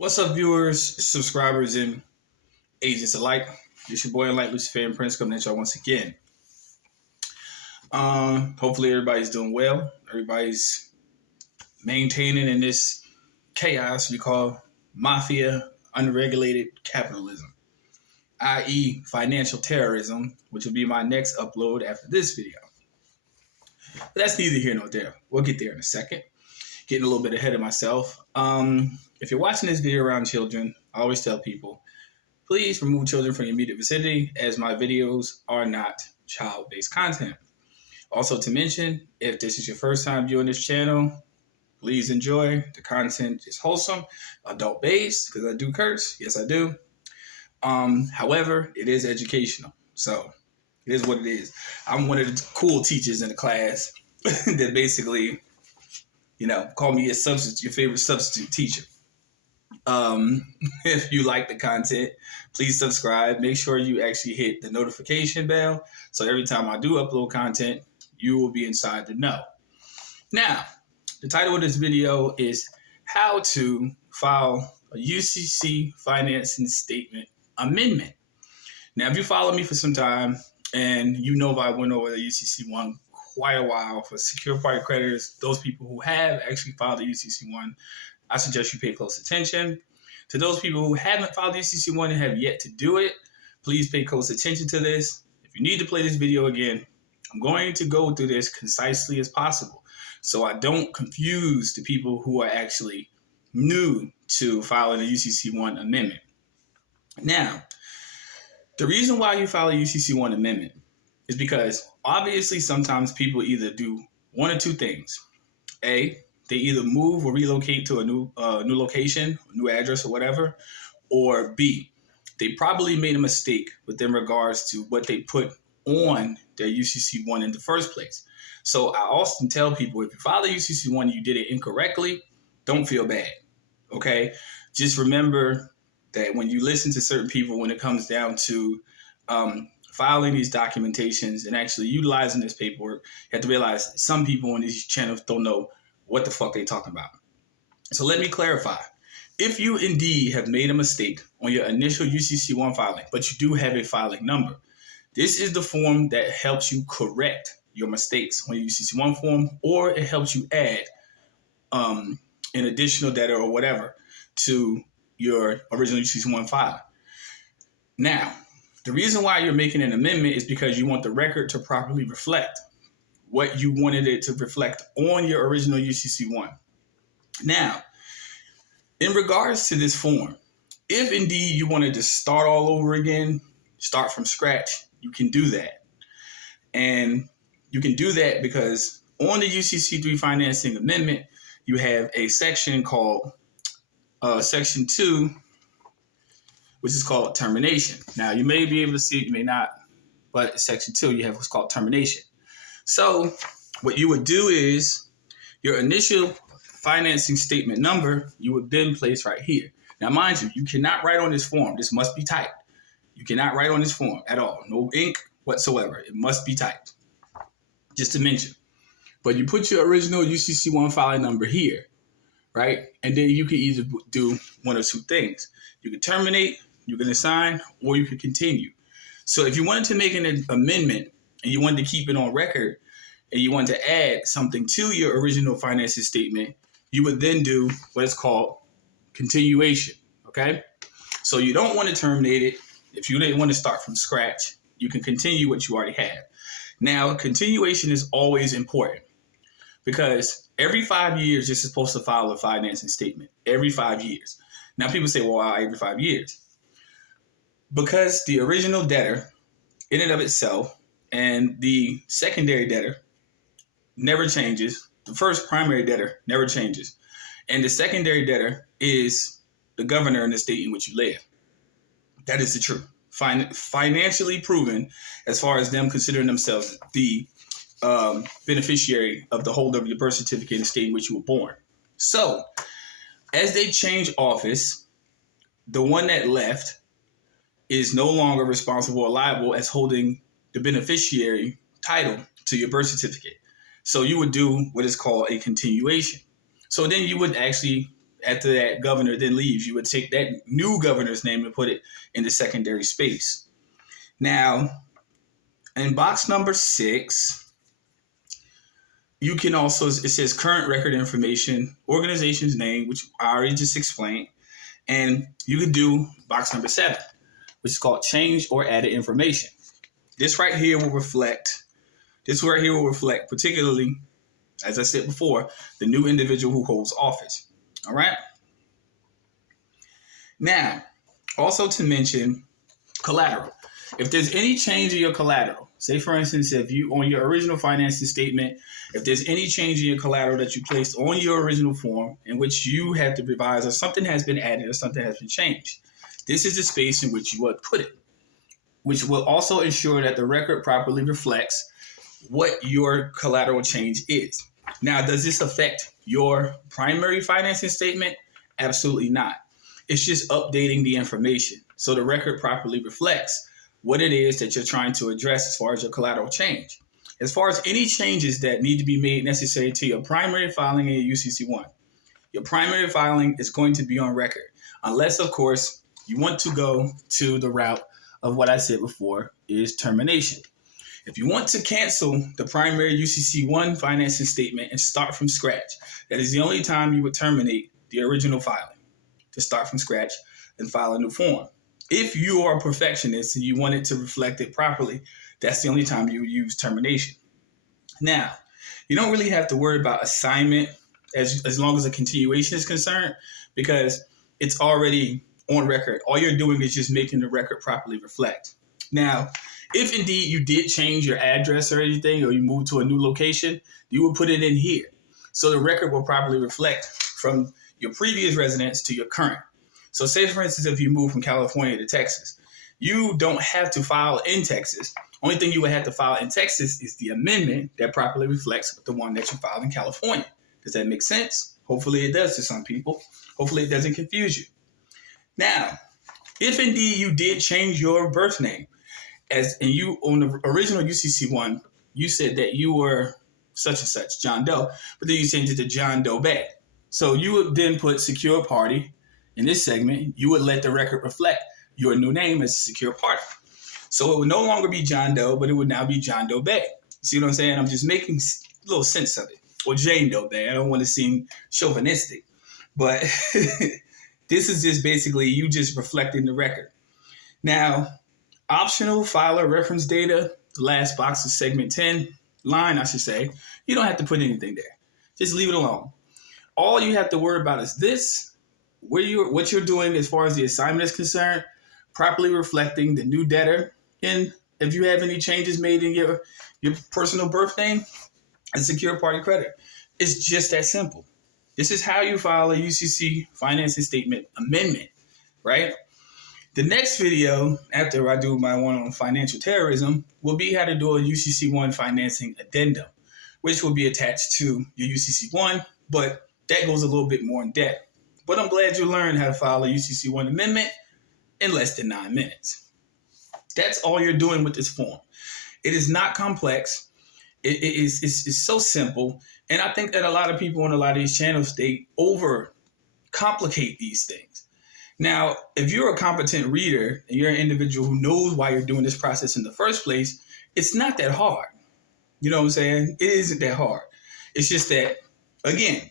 What's up, viewers, subscribers, and agents alike? It's your boy Enlightened Luciferian Prince coming at y'all once again. Hopefully everybody's doing well. Everybody's maintaining in this chaos we call mafia unregulated capitalism, i.e. financial terrorism, which will be my next upload after this video. But that's neither here nor there. We'll get there in a second. Getting a little bit ahead of myself. If you're watching this video around children, I always tell people, please remove children from your immediate vicinity, as my videos are not child-based content. Also to mention, if this is your first time viewing this channel, please enjoy. The content is wholesome, adult-based, because I do curse. Yes, I do. However, it is educational. So it is what it is. I'm one of the cool teachers in the class that basically, call me your favorite substitute teacher. If you like the content, please subscribe. Make sure you actually hit the notification bell, so every time I do upload content, you will be inside the know. Now, the title of this video is how to file a UCC financing statement amendment. Now, if you follow me for some time, and you know I went over the UCC one quite a while for secure party creditors, those people who have actually filed the UCC one, I suggest you pay close attention. To those people who haven't filed the UCC one and have yet to do it, please pay close attention to this. If you need to play this video again, I'm going to go through this concisely as possible, so I don't confuse the people who are actually new to filing a UCC one amendment. Now, the reason why you file a UCC one amendment is because obviously sometimes people either do one or two things. A, they either move or relocate to a new location, new address or whatever. Or B, they probably made a mistake within regards to what they put on their UCC one in the first place. So I often tell people, if you file a UCC one and you did it incorrectly, don't feel bad, okay? Just remember that when you listen to certain people, when it comes down to filing these documentations and actually utilizing this paperwork, you have to realize some people on these channels don't know what the fuck they talking about. So let me clarify. If you indeed have made a mistake on your initial UCC one filing, but you do have a filing number, this is the form that helps you correct your mistakes on your UCC one form, or it helps you add an additional data or whatever to your original UCC one filing. Now, the reason why you're making an amendment is because you want the record to properly reflect what you wanted it to reflect on your original UCC one. Now, in regards to this form, if indeed you wanted to start all over again, start from scratch, you can do that. And you can do that because on the UCC 3 financing amendment, you have a section called Section 2, which is called termination. Now, you may be able to see it, you may not, but Section 2, you have what's called termination. So what you would do is your initial financing statement number, you would then place right here. Now, mind you, you cannot write on this form. This must be typed. You cannot write on this form at all. No ink whatsoever. It must be typed, just to mention. But you put your original UCC one filing number here, right? And then you can either do one or two things. You can terminate, you can assign, or you can continue. So if you wanted to make an amendment and you wanted to keep it on record and you wanted to add something to your original financing statement, you would then do what is called continuation, okay? So you don't want to terminate it. If you didn't want to start from scratch, you can continue what you already have. Now, continuation is always important because every 5 years, you're supposed to file a financing statement. Every 5 years. Now, people say, well, why every 5 years? Because the original debtor, in and of itself, and the secondary debtor never changes. The first primary debtor never changes. And the secondary debtor is the governor in the state in which you live. That is the truth. Financially proven as far as them considering themselves the beneficiary of the holder of your birth certificate in the state in which you were born. So, as they change office, the one that left is no longer responsible or liable as holding the beneficiary title to your birth certificate. So you would do what is called a continuation. So then you would actually after that governor then leaves, you would take that new governor's name and put it in the secondary space. Now, in box number 6, you can also, it says current record information, organization's name, which I already just explained. And you can do box number 7, which is called change or added information. This right here will reflect particularly, as I said before, the new individual who holds office. All right. Now, also to mention collateral. If there's any change in your collateral, say for instance, if you on your original financing statement, if there's any change in your collateral that you placed on your original form in which you have to revise, or something has been added or something has been changed, this is the space in which you would put it, which will also ensure that the record properly reflects what your collateral change is. Now, does this affect your primary financing statement? Absolutely not. It's just updating the information so the record properly reflects what it is that you're trying to address as far as your collateral change. As far as any changes that need to be made necessary to your primary filing in your UCC-1, your primary filing is going to be on record, unless, of course, you want to go to the route of what I said before is termination. If you want to cancel the primary UCC-1 financing statement and start from scratch, that is the only time you would terminate the original filing, to start from scratch and file a new form. If you are a perfectionist and you want it to reflect it properly, that's the only time you would use termination. Now, you don't really have to worry about assignment as long as a continuation is concerned, because it's already on record. All you're doing is just making the record properly reflect. Now, if indeed you did change your address or anything, or you moved to a new location, you will put it in here. So the record will properly reflect from your previous residence to your current. So say, for instance, if you move from California to Texas, you don't have to file in Texas. Only thing you would have to file in Texas is the amendment that properly reflects the one that you filed in California. Does that make sense? Hopefully it does to some people. Hopefully it doesn't confuse you. Now, if indeed you did change your birth name, and you on the original UCC-1, you said that you were such and such, John Doe, but then you changed it to John Doe Bay. So you would then put secure party. In this segment, you would let the record reflect your new name as a secure party. So it would no longer be John Doe, but it would now be John Doe Bay. See what I'm saying? I'm just making a little sense of it. Or Jane Doe Bay. I don't want to seem chauvinistic. But this is just basically you just reflecting the record. Now, optional filer reference data, the last box is segment 10, line I should say. You don't have to put anything there. Just leave it alone. All you have to worry about is this. What you're doing as far as the assignment is concerned, properly reflecting the new debtor, and if you have any changes made in your personal birth name, and secure party creditor. It's just that simple. This is how you file a UCC financing statement amendment, right? The next video, after I do my one on financial terrorism, will be how to do a UCC-1 financing addendum, which will be attached to your UCC-1, but that goes a little bit more in depth. But I'm glad you learned how to file a UCC-1 amendment in less than 9 minutes. That's all you're doing with this form. It is not complex. It's so simple. And I think that a lot of people on a lot of these channels, they overcomplicate these things. Now, if you're a competent reader and you're an individual who knows why you're doing this process in the first place, it's not that hard. You know what I'm saying? It isn't that hard. It's just that, again,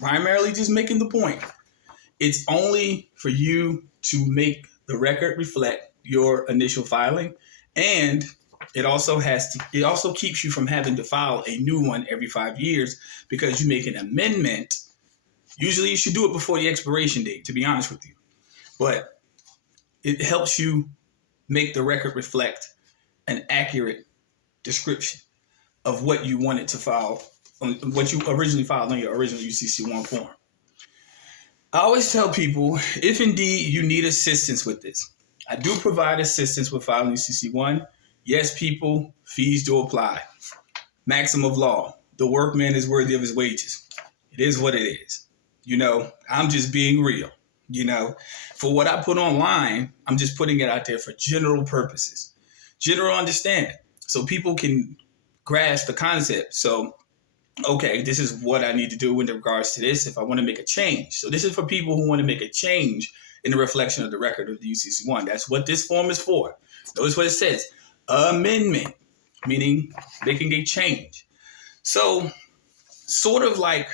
primarily just making the point. It's only for you to make the record reflect your initial filing, and it also keeps you from having to file a new one every 5 years because you make an amendment. Usually you should do it before the expiration date, to be honest with you. But it helps you make the record reflect an accurate description of what you wanted to file, what you originally filed on your original UCC-1 form. I always tell people, if indeed you need assistance with this, I do provide assistance with filing UCC-1. Yes, people, fees do apply. Maxim of law, the workman is worthy of his wages. It is what it is. You know, I'm just being real. You know, for what I put online, I'm just putting it out there for general purposes, general understanding, so people can grasp the concept. So okay, this is what I need to do in regards to this if I want to make a change. So this is for people who want to make a change in the reflection of the record of the UCC1. That's what this form is for. Notice what it says, amendment, meaning making a change. So sort of like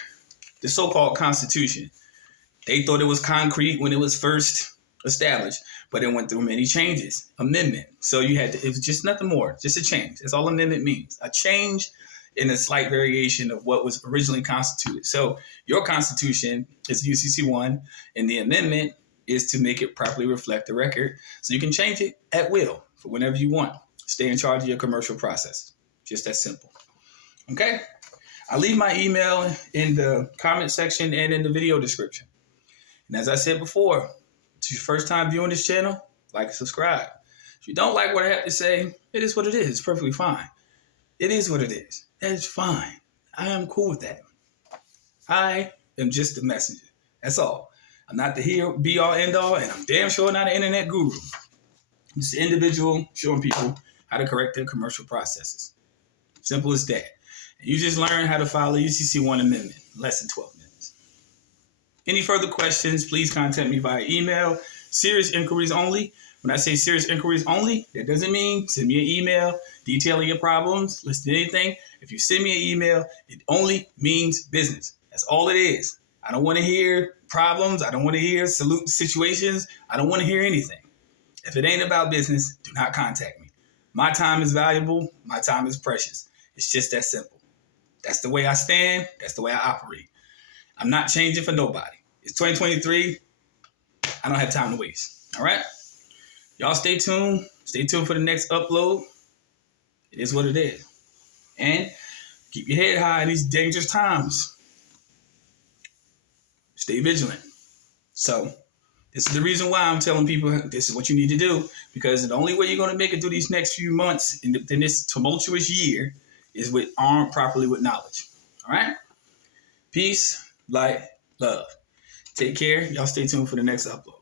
the so-called Constitution. They thought it was concrete when it was first established, but it went through many changes. Amendment. So it was just nothing more, just a change. That's all amendment means. A change in a slight variation of what was originally constituted. So your Constitution is UCC1, and the amendment is to make it properly reflect the record so you can change it at will for whenever you want. Stay in charge of your commercial process. Just that simple. Okay? I'll leave my email in the comment section and in the video description. And as I said before, it's your first time viewing this channel, like and subscribe. If you don't like what I have to say, it is what it is. It's perfectly fine. It is what it is. That is fine. I am cool with that. I am just a messenger. That's all. I'm not the be all end all, and I'm damn sure not an internet guru. I'm just an individual showing people how to correct their commercial processes. Simple as that. And you just learn how to file a UCC1 amendment in less than 12 minutes. Any further questions, please contact me via email. Serious inquiries only. When I say serious inquiries only, that doesn't mean send me an email detailing your problems, listing anything. If you send me an email, it only means business. That's all it is. I don't want to hear problems. I don't want to hear situations. I don't want to hear anything. If it ain't about business, do not contact me. My time is valuable. My time is precious. It's just that simple. That's the way I stand. That's the way I operate. I'm not changing for nobody. It's 2023. I don't have time to waste. All right? Y'all stay tuned. Stay tuned for the next upload. It is what it is. And keep your head high in these dangerous times. Stay vigilant. So this is the reason why I'm telling people this is what you need to do, because the only way you're going to make it through these next few months in this tumultuous year is armed properly with knowledge. All right? Peace, light, love. Take care. Y'all stay tuned for the next upload.